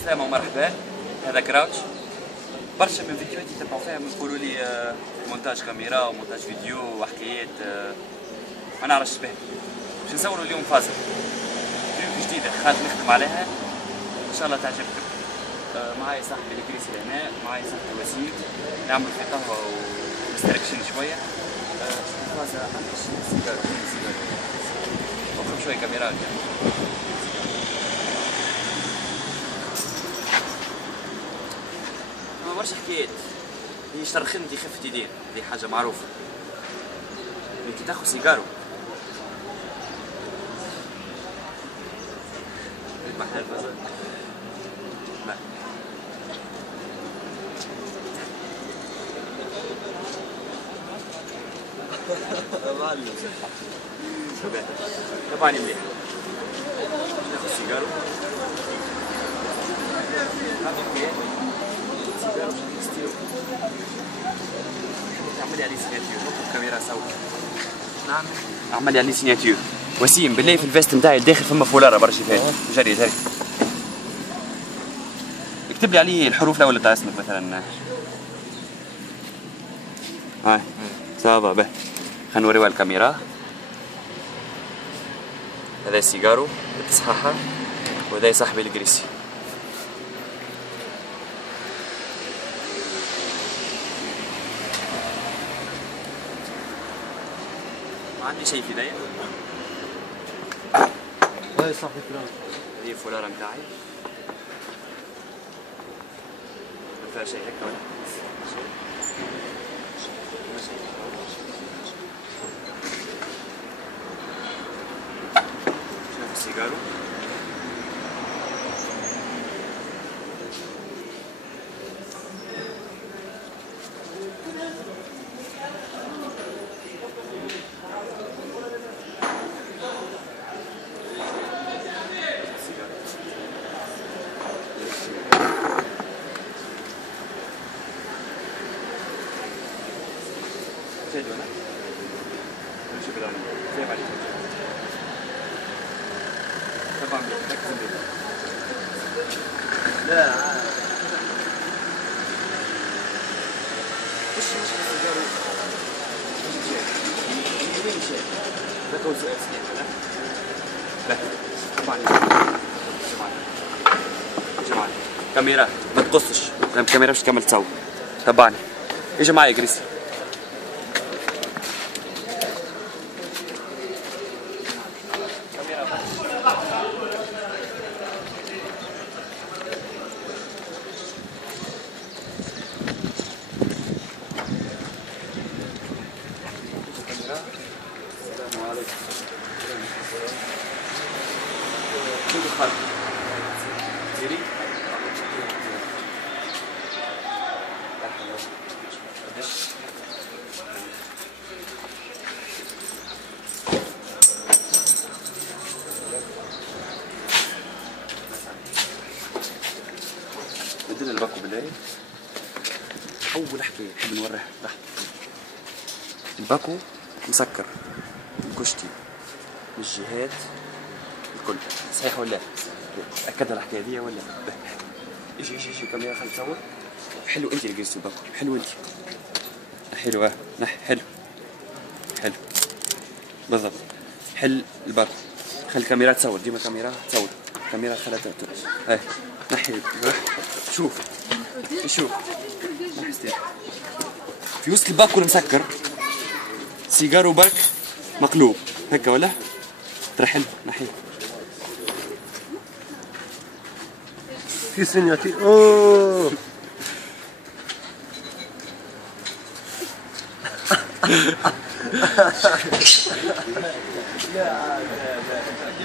السلامة ومرحبا. هذا كراوتش. برشا من فيديوهاتي تبعوا فيها يقولوا لي مونتاج كاميرا ومونتاج فيديو وحكايات ما نعرفش به. باش نصوروا اليوم فازة فيديو جديدة خالد نخدم عليها ان شاء الله تعجبكم. معايا صاحبي الكريسي هنا، معايا صاحبي وسيم، نعملوا في قهوة ومستركشين شوية. فازة عندي سيجارة نخرج شوية كاميرات يعني. برشا حكايات، هي شرخنتي خفة يدين، هذه حاجة معروفة. كي تاخذ سيجارو تذبح الفازة. لا طبعا مليح. ناخذ سيجارو سيجارو ستيلو تعملي عليه سيناتيور. نطلب كاميرا سوا. نعم اعملي عليه سيناتيور. وسيم بالله في الفيست نتاعي الداخل فما فولارة برشا فيها. جري جري اكتب لي عليه الحروف الاولى تاع اسمك مثلا. هاي صافا به. خلينا نوريوها الكاميرا. هذا سيجارو بالتصحاحة وهذا صاحبي الكريسي. ما عندي شيء في ذايا. هاي صاحبي فلان. هذه الفولارة متاعي. ما فيها شيء هكا ولا؟ شوف السيجارو. شاهد ولا؟ نشوف الآن زي ما عليك. طبعا ركز بيه. لا وش السيجارو؟ وين شاهد؟ لا تقول سؤال سريع. لا طبعا جماعة كاميرا ما تقصش. الكاميرا مش تكمل تصور. طبعا اجي معايا كريسي. السلام عليكم. شوفوا خالد. سيري. قديش؟ ندير الباكو بالله. أول حكاية نحب نوريها تحت. الباكو مسكر الكشتي من الجهات الكل. صحيح ولا لا؟ أكد الحكاية دي ولا لا؟ اجي كاميرا خلي تصور. حلو أنت اللي جلستي الباكو. حلو أنت. حلو حلو حلو بالضبط. حل الباكو. خلي الكاميرا تصور. ديما كاميرا تصور. كاميرا خلها هاي نحي. شوف في وسط الباكو المسكر سيجارو برك مقلوب هكا ولا؟ ترى حلو نحيه. في سنياتي اوه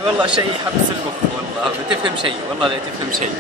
والله شيء حبس المخ. والله ما تفهم شيء. والله لا تفهم شيء.